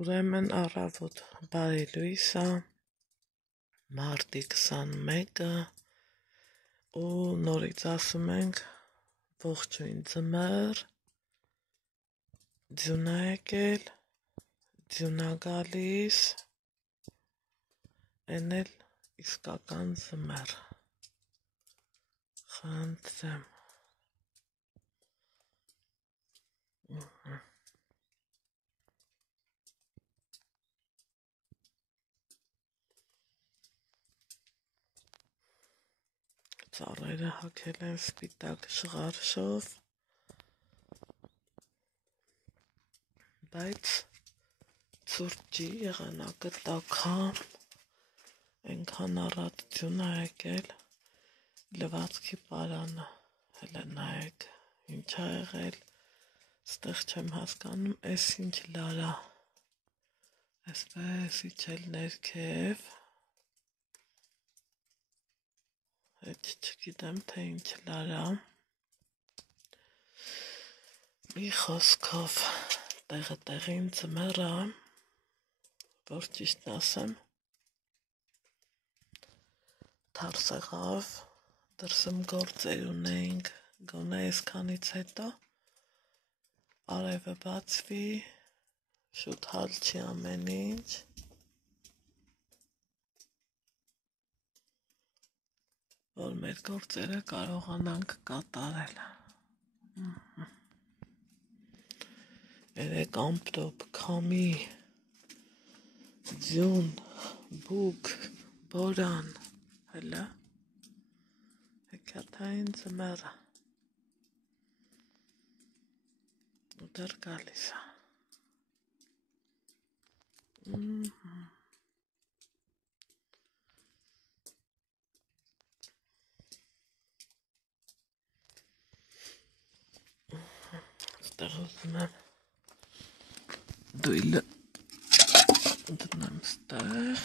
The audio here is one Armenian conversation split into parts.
Ուրեմն առավոտ բարի լույս է, մարտի 21-ը ու նորից ասում ենք ողջույն ձմեռ, ձյուն ա եկել, ձյուն ա գալիս, էն էլ իսկական ձմեռ, խնդրեմ։ Ծառերը հագել են սպիտակ շղարշով, բայց ցուրտի եղանակը տաքամ, ենքան առատություն ա եկել, լվացքի պարանը, հելը նայեք, ինչ ա եղել, ստեղ չեմ հասկանում, ես ինչ լարա, այսպես իջել ներքև, հետ չգիտեմ, թե ինչ լարա, մի խոսքով տեղը տեղին ձմեռա, որ ճիշտ ասեմ, թարս եղավ, դրսում գործեր ունեինք, գոնե այսքանից հետո, արևը բացվի, շուտ հալ չի ամեն ինչ, որ մեր գործերը կարողանանք կատարել։ Երեք ամպրոպ, քամի, ձյուն, բուկ, բորան, հելա, հեքիաթային ձմեռը, ու դեռ գալիս է։ Ստեղ ուզում եմ դույլը դնեմ ստեղ,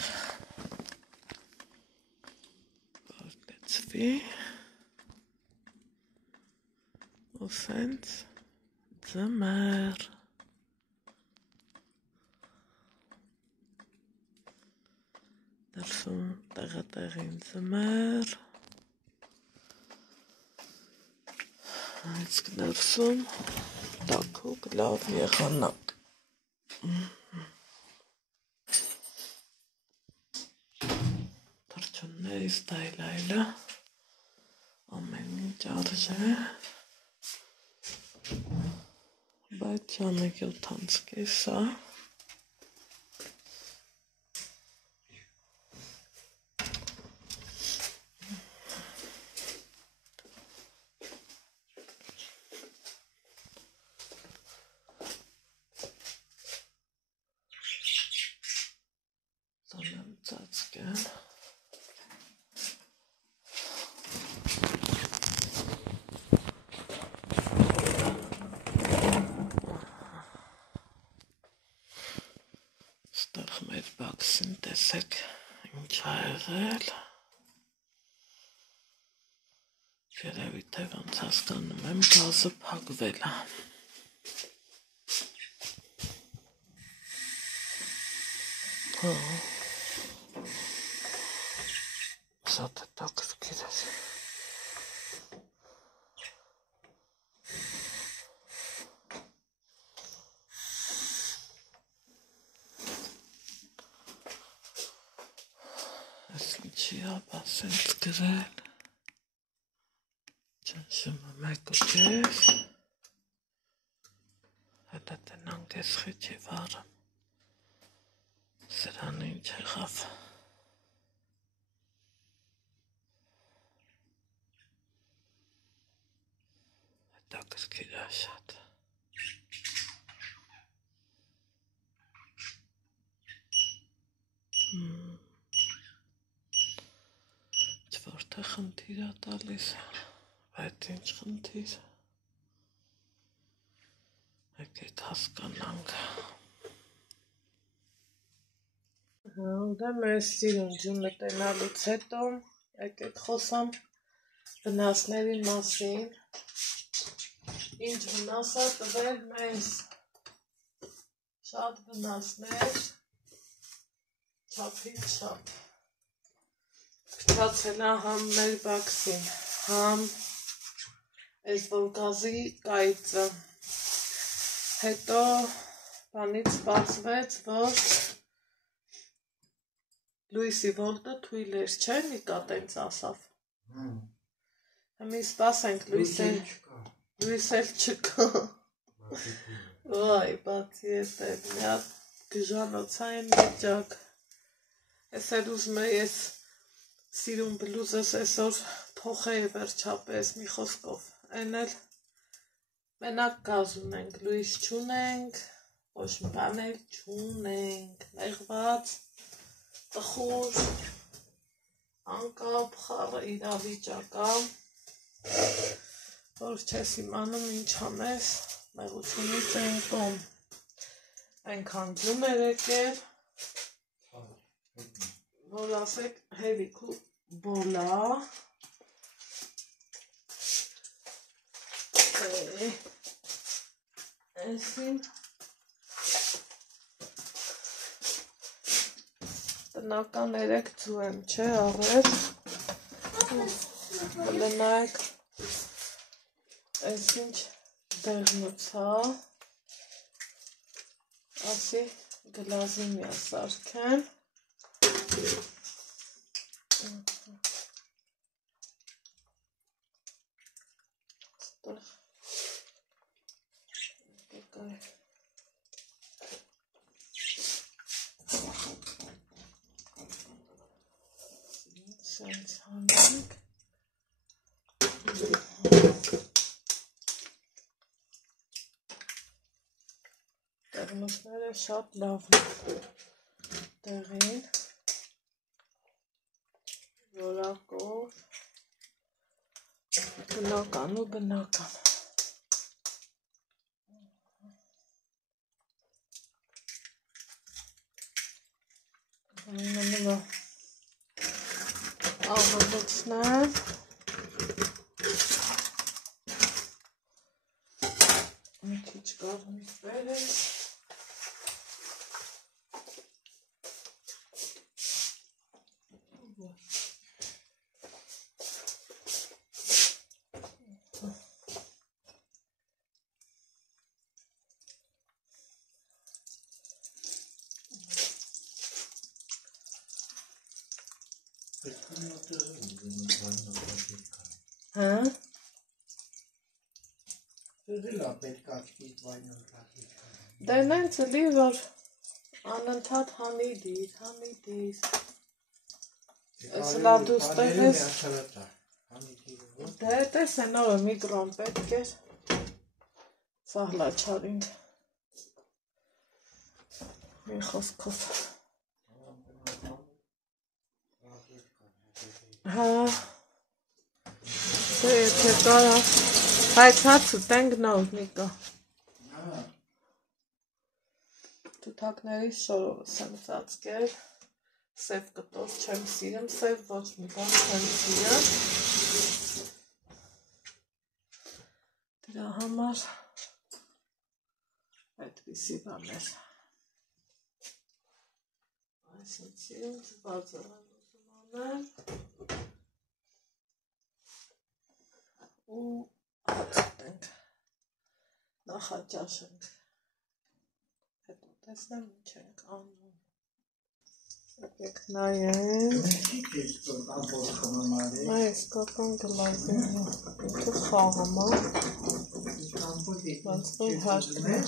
որ լեցվի, ու սենց ձմեռ, դրսում տեղը տեղին ձմեռ, իսկ դրսում տաքուկ լավ եղանակ։ Թռչուններից դայլայլը, ամեն ինչ արժե, բայց ժամը 7:30 է, զանեմ ծածկեմ, ստեղ մեր բաքսին տեսեք ինչ ա եղել, երևի թե ոնց հասկանում եմ գազը փակվել է, շատ հետաքրքիր է, ես ինչի ապա սենց գրել, ճնշում է մեկ ու կես, հետա տնանք ես խիչի վարում, սրան ինչ եղավ, հետաքրքիր է շատ, չորթե խնդիր է տալիս, բայց ինչ խնդիր, եկեք հասկանանք, ուրեմն այս սիրուն ջունը տենալուց հետո, եկեք խոսամ վնասների մասին, ինչ վնաս է տվել մեզ Շատ վնասներ, չափից չափ։ Փչացել է համ մեր բաքսին, համ այս որ գազի կայծը։ Հետո բանից բացվեց, որ Լուիսի որդը թույլ էր, չէ՞, Նիկա տենց ասավ։ Մի սպասենք, Լուիս էլ չկա։ Վայ, բացի էս էլ, մի հատ գժանոցային վիճակ։ Ես էլ ուզում եմ ես սիրուն բլուզս այսօր փոխեի վերջապես մի խոսքով։ Այն էլ մենակ գազ ունենք, Լուիս չունենք, ոչ մի բան էլ չունենք, մեղված, տխուր, անկապ խառը իրավիճակա, որ չես իմանում ինչ անես, մեղությունից են կոմ, այնքան ձում էր եկել, որ ասեք հերիք ու բոլա, այսին տնական երեք ձու եմ, չէ, առել, լնայք, այս ինչ դեղնոցա, ասի գլազի միա սարքեն, սենց հանենք, տերմոսները շատ լավ տեղին, որակով, բնական ու բնական։ Նմա աղվեցնեմ, մի քիչ կաղնից բերես, Դե նենց լի, որ անընդհատ հանի դիր, ես լադուս տեղես, դե տես են օրը միկրոն պետք էր, սահլաչարինք, մի խոսքով, հա, դե եթե կարա, հայց հաց ուտենք նոր Նիկա, թութակներից շորովս եմ ծածկել, սև կտոր չեմ սիրեմ, սև ոչ մի բան չեմ սիրեմ, դրա համար այդպիսի բաներ, այսինքն զբարձր եմ ուզում անել, ու հաց ուտենք, նախաճաշենք, հետո տեսնեմ ինչ ենք անում, եկեք նայենք, այս կական գլազին ինքը խաղում է, ոնց որ հարկն է,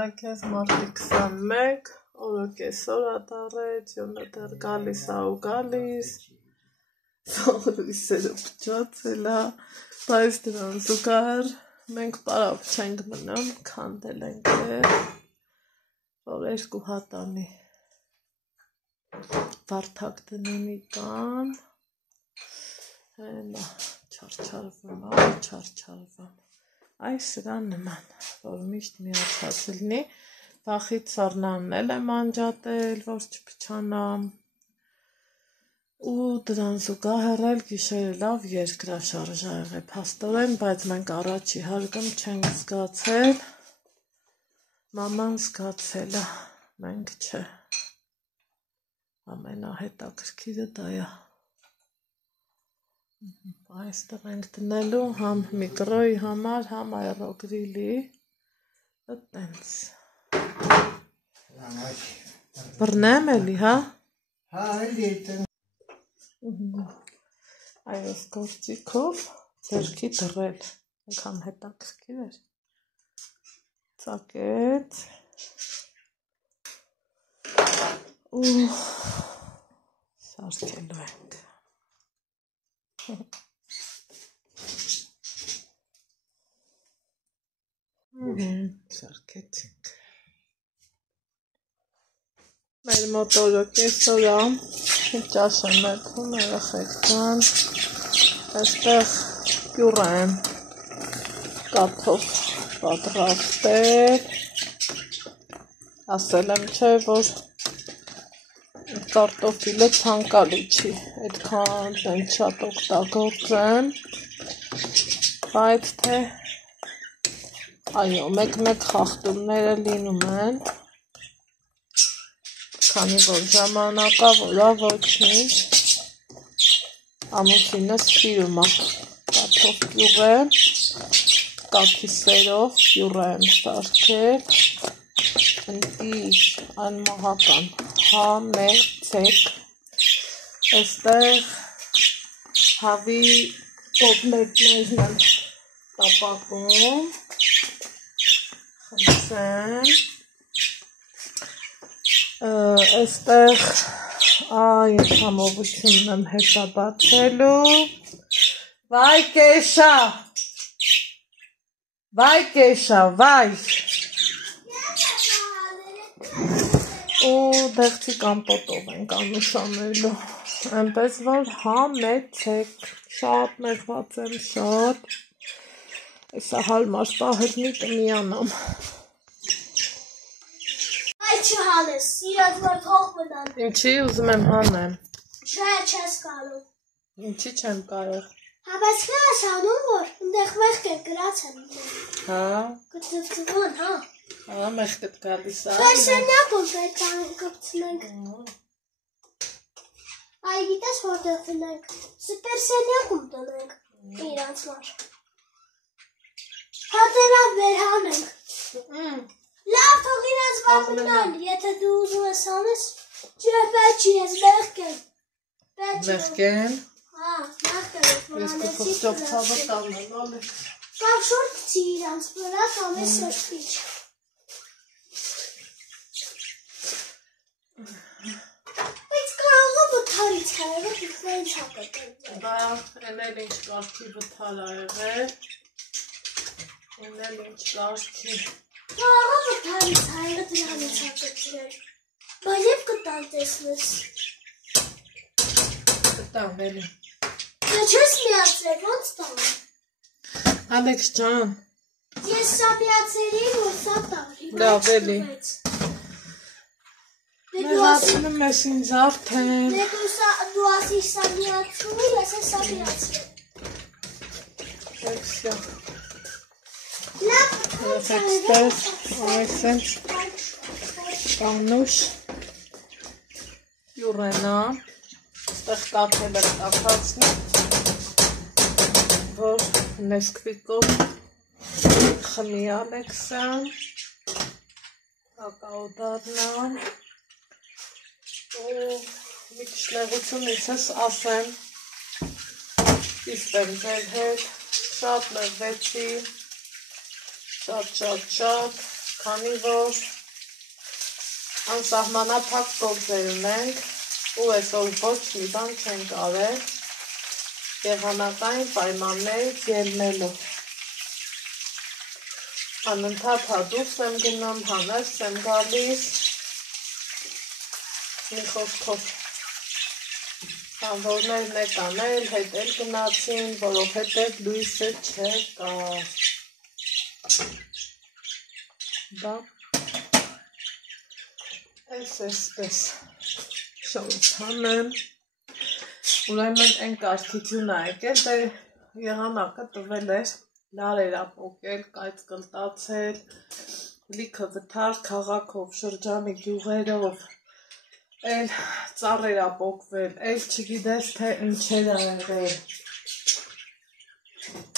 այք ես մարդի 21, օրը կեսօր ատարեց, յոնը դեր գալիս ա ու գալիս, Լույսերը փչացել է, բայց դրան զուգահեռ մենք պարապ չենք մնում, քանդել ենք որ 2 հատանի վարդակ դնենի կան, հենա չարչարվում, այս սրան նման, որ միշտ միացած լինի, վախից սառնանն էլ եմ անջատել, որ չփչանամ, ու դրան զուգահեռ էլ գիշերը լավ երկրաշարժ ա եղել փաստորեն, բայց մենք առաջի հարկում չենք զգացել, մաման զգացել ա, մենք չէ, ամենահետաքրքիրը դա ա, այստեղ ենք դնելու համ միկրոյի համար, համ այռոգրիլի, տենց, բռնեմ էլի, հա? Հա, էլի տեն Այս գործիքով ձերքի դրել, եկամ հետաքրքիր էր, ծակեց ու սարքելու ենք, սարքեցինք, մեր մոտորը կեսօր ա, ճաշ եմ մերքում երեխեք կան, այստեղ պյուրե եմ կաթով պատրաստել, ասել եմ չէ, որ կարտոֆիլը ցանկալի չի, այդքան տենց շատ օգտագործեմ, բայց թե այո, մեկ-մեկ խախտումները լինում են, քանի որ ժամանակա որա ոչինչ, ամուսինս սիրում ա կաթով պյուրե, կաթի սերով պյուրե եմ սարքել, ընտիր անմահական համեցեք, այստեղ հավի կոտլետներն եմ տապակում, խմսեմ, այստեղ այս համովությունն եմ հեսաբացելու, վայ կեշա, վայ, ու դեղցի կամպոտով ենք անուշանելու, այնպես որ համեցեք, շատ նեղված եմ, շատ, այսա հալմար պահելնի կմիանամ, Չհանես, իրաց որ թող մնան։ Ինչի ուզում եմ հանեմ։ Չէ, չես կարող։ Ինչի չեմ կարող։ Հա, բայց քո ես անում որ, ընդեղ մեղք է գրած եմ։ Հա։ Կծծվան, հա։ Հա, մեղքդ գալիս ա։ Պերսենյակում պետք է կպցնենք։ Այ գիտես որտեղ դնենք։ Պերսենյակում դնենք իրանց մար։ Հատերավ մեր հանենք։ Լավ թող իրաց վապնան, եթե դու ուզում ես անես, չէ պետք չի ես մեղք եմ։ Մեղք են։ Հա, մեղք եմ, որ Ես անեցի կփոխով ցավը տանեմ, ալի։ Կավ շորդ կցի իրանց վրա կամ է սրտիչ։ Բայց կարող է վթարից հայրը դիքվային չակը տնձել։ Բա, էնել ինչ կարգի վթար ա եղել, էնել ինչ կարգի։ Կարող է վթարից հայրը դրանից հակը տրել, բա և կտան տեսնես։ Կտամ էլի։ Դե չես միացրել, ոնց տան։ Ալեքս ջան։ Ես սա միացերի, որ սա տար։ Լավ էլի։ Մեղացնում ես ինձ արդեն։ Դե դու ասի սա միացրու, ես է սա միացրել։ Էքսյա։ Լավ, Էքսպես, այսենց կանուշ յուրենա, ստեղ կաթել է կաթացնի, որ նեսկվիկով խմի Ալեքսան, կակաո դառնան, ու մի քիչ նեղությունից ես ասեմ, իսկ եմ ձեր հետ, շատ նեղվեցի, շատ, քանի որ անսահմանափակ գործեր ունենք ու այսօր ոչ մի բան չենք արել եղանակային պայմաններից ելնելով։ Անընդհատ հադուս եմ գնում, հանես եմ գալիս, մի խոսքով Անվորներն է կանել, հետ էլ գնացին, որովհետև լույսը չկար։ Դա էսպես շոթանեմ, Ուրեմն այն կարգություն է եկել, դե եղանակը տվել էր, լարեր ապոկել, կայծ կլտացել, լիքը վթար քաղաքով, շրջանի գյուղերով, էլ ծառեր ապոկվել, էլ չգիտես թե ինչեր ա եղել։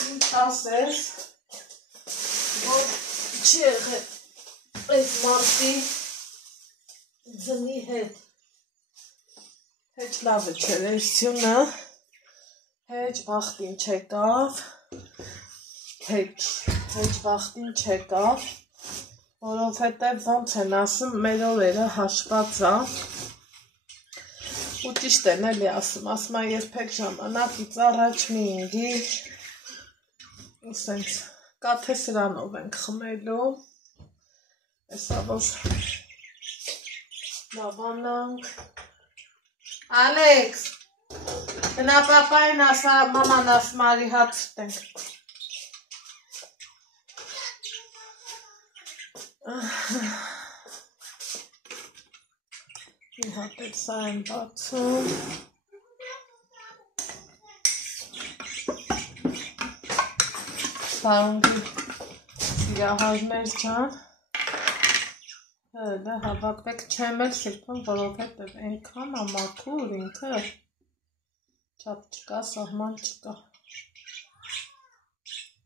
Ինչ ասես, որ չի եղել այդ մարդի ձնի հետ։ Հեչ լավը չէր էսյունը, հեչ վախտին չեկավ, հեչ վախտին չեկավ, որովհետև ոնց են ասում, մեր օրերը հաշված ա, ու ճիշտ են էլի ասում երբեք ժամանակից առաջ մի ինգիր, սենց կաթե սրանով ենք խմելու, էսա որ լավանանք, Ալեքս, գնա պապային ասա, մաման ասում արի հաց տենք, մի հատ էլ սա են բացում, Բարունգի սիրահարներ ջան, դա հավաքվեք չեմ էլ սրբում, որովհետև այնքան ամաքուր ինքը, չափ չկա, սահման չկա,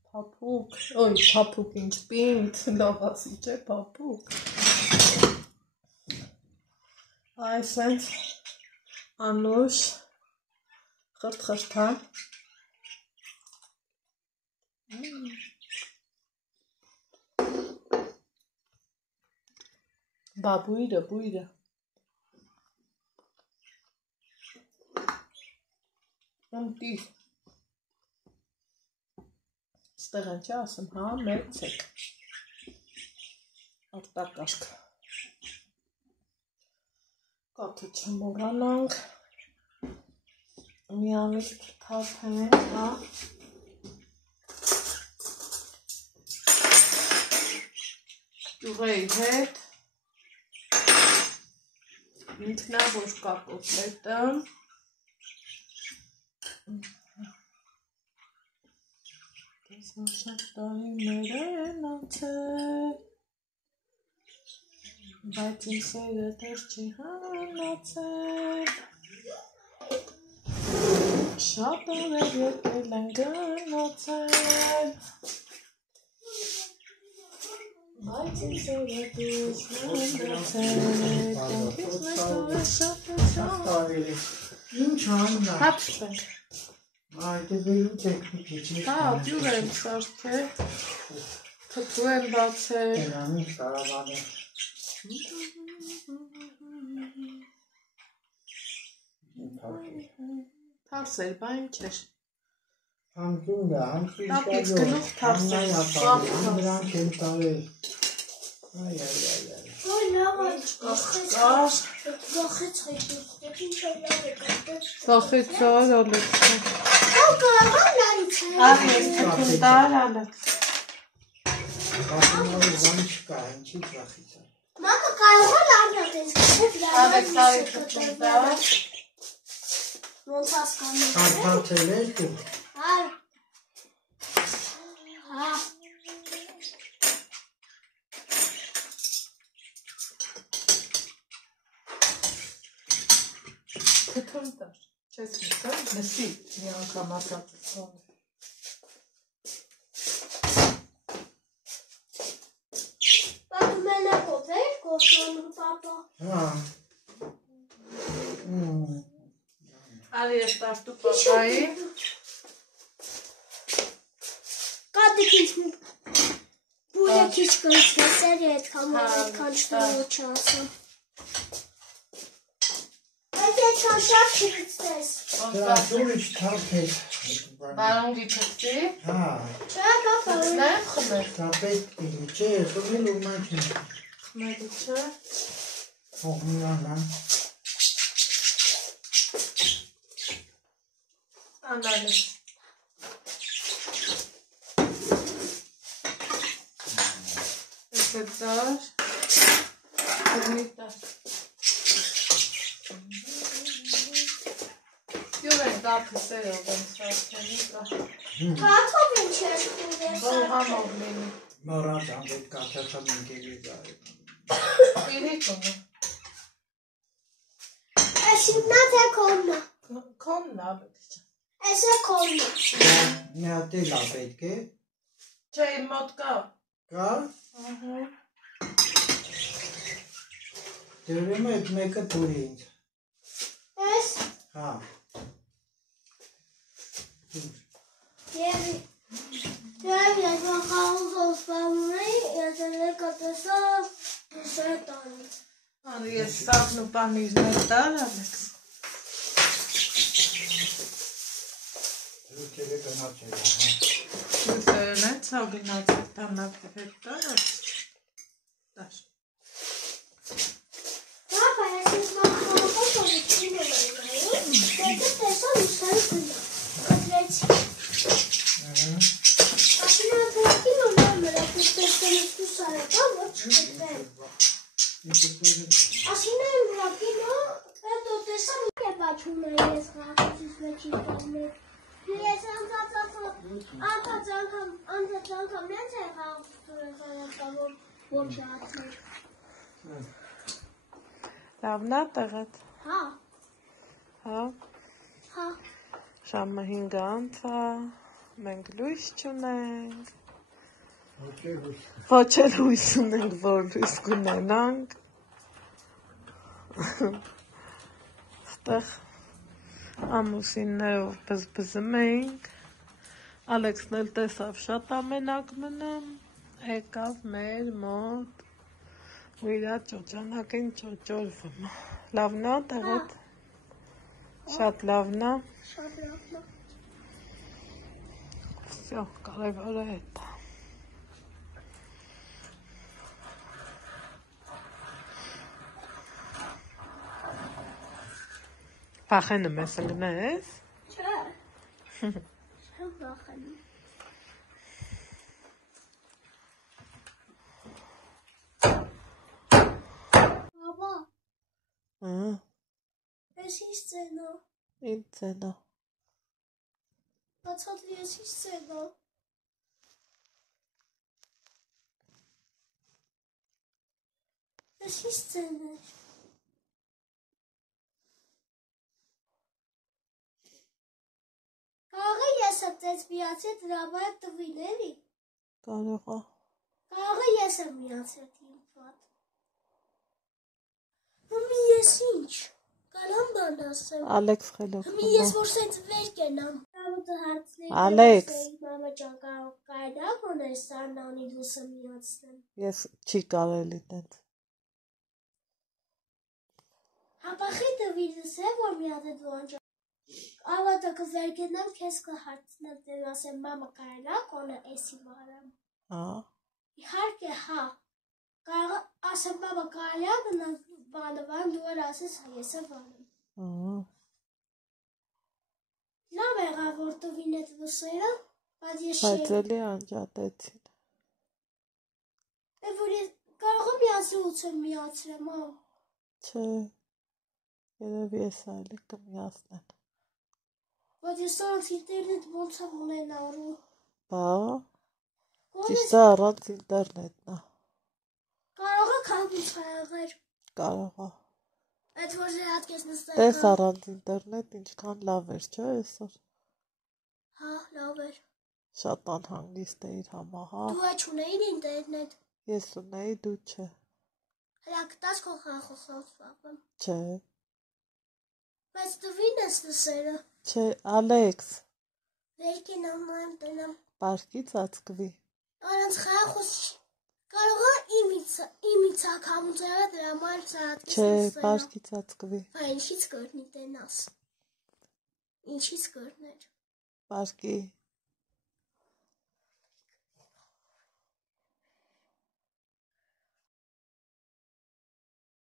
փափուկ, օй փափուկ ինչ պինդ, լավացի չէ փափուկ, այս ենք անուշ, խրտ-խրտան, Բա բույրը, ունտիր, ստեղ են չէ ասում, հա, մերցեք, արտակարգ, կաթը չմոռանանք, միանից թափենք, հա, Յուղեի հետ, ինքնա որ կա կոտլետը, դες մոշակ տարիներ են անցել, բայց իմ սերը դեռ չի հանացել, շատ օրեր եկել են գնացել, Բայց իմ սերը դες հանացել, կոնքից մեզ տով է շատ է շատ, Ինչ աննա։ հապշվենք, Այդ է բերու տեքնիկի չի։ հա, բյուր են սարքել, թթու են բացել, Ենանի սարավանը։ թարսեր, բա ինչ էր, Համկուն դա, համկուն Տապից գնող թարսեր, Նրանք են տարել։ Այ։ Ոյ լավ է, կար, գախից հայտուստեք, ինչ է լավ է կատեց։ վախից ծար ալեքս, Հո կարող է լարից է։ արի ես թթուն տար ալեքս, Կապինալու վան չկա, ինչի վախից է։ Մամա կարող է լարնատ ես կատեց, ալեքս արի թթուն տար, ոնց հասկանում է։ Արտացել ես դու։ Հա։ թթուն տար, չես միսան, նսի, մի անգամ ասացություն, Պատու մենակով էր, կոսանում պապա։ Հա։ արի ես տարտու պապայի, Կատիքից բույրը քիչ կնցնես էր այդքան շնորհ չասեմ։ Բայց այդքան շատ չգցնես։ Դրա սուրիչ թափեց։ Բարունգի թթվի, Հա։ Չէ, պապա, նայեմ խմեր, Դա պետք է, չէ, սուրիլ ու մանչ է։ խմերի չէ, Հողմիանա։ անալես, ես է ծար, կրմի տար, յուր են կապսերով եմ սարքենի կա։ Կաթով ինչ ես կուր Բողանով լինի։ Մորած անդետ կաթախը մենքելի զարի։ Իրիկունը։ Այսինքն թե կոննա։ Կոնն ալետ չա։ Էսը կոննա։ Մի հատ էլ ա պետք է։ Չէ իմ մոտ կա։ Կա։ Դերում էդ մեկը տուրի ինձ։ Էս։ Հա։ Եվ ես մախաղուզով սպանում էի, ես էլ կատեսա դուսեր տանի։ Անի ես սաղն ու պանիրներ տար ալեքս։ Զուտերը գնաց էր, հա։ Զույսերն է ծա գնաց էր տանակ հետ տար տար։ Պապա, ես ես մախաղուզով չին եմ այգայում, դեպը տեսա դուսեր գնա, կտրեցի։ Ասինա թերքին ու նոր մրակ նստեսնից դուսար եկա, որ չկտրեմ։ Ասինա իմ մրակին ու հետո տեսա մի կեպաչում է ես խաղացից մեջի տաններ։ Ես անցած անգամ նենց է խաղացում որ չացներ։ Լավն է տեղդ։ Հա։ Հա։ Հա։ Ժամը 5 անցա, մենք լույս չունենք։ Ոչ էլ լույս ունենք, որ լույս կունենանք։ Ստեղ ամուսիններով բզբզում էինք, Ալեքսն էլ տեսավ շատ ամենակ մնամ, եկավ մեր մոտ, ու իրա ճոճանակ են ճոճորվում, լավն է տեղդ, շատ լավն է, Շատ լավն է։ վսյո, կարևորը հետ է, Վախենում ես ընգնես? Չէ։ Չեմ վախենում։ Բաբա, ես ինչ ծենո։ Ինչ ծենո։ Բացատրի ես ինչ ծենո։ Ես ինչ ծեներ։ Կարող է ես հպտեց միացել դրա վայր տվին էլի։ Կարող է։ Կարող է ես եմ միացել իմ վատ։ Հմի ես ինչ։ Կարամ բան ասեմ։ Ալեքս խելոք։ Հմի ես որ սենց վեր կենամ։ Կարոտը հարցնեի։ Ալեքս։ Մամա ջան կարող կարդակ ոներ սարնանի դուսը միացնեմ։ Ես չի կարելի տենց։ Հապախի տվիրս է որ մի հատ է դու անջան։ Ավատը կվեր կենամ կեզ կհարցնեմ դեմ ասեմ մամա կարդակ ոներ էսի վարամ։ Հա։ Իհարկե հա։ Կարող ասեմ մամա կարդակ գնամ բանվան դու էր ասես ես է վարам։ Լավ եղավ որ տվին էտ վսերը, բայց ես Բայց էլի անջատեցին։ Է որ ես կարող եմ միացրուցեմ միացրեմ, հա։ Չէ, երևի ես այլի կմիացնեն։ Բայց ես առանց ինտերնետ ոնց եմ ունենալու։ Բա, ճիշտ է առանց ինտերնետնա։ Կարող է քամուց եղեր։ Կարող է։ Այդ որ ժեհատկես նստել։ Տես առանց ինտերնետ ինչքան լավ էր, չէ այսօր։ Հա, լավ էր։ Շատ անհանգիստ էիր համահա։ Դու է չունեիր ինտերնետ։ Ես ունեի, դու չէ։ Հրակտած քո խախոսով սպապեմ։ Չէ։ Բայց տվին ես նսերը։ Չէ, Ալեքս, Վերքին ամնայմ տնամ։ պարկից ածկվի։ Առանց խախոս կարող է իմից ակամուց եղը դրա մար ժեհատկես Չէ, նստել։ պարկից ածկվի։ Բա ինչից կրնի տենաս։ Ինչից կրներ։ Պարկի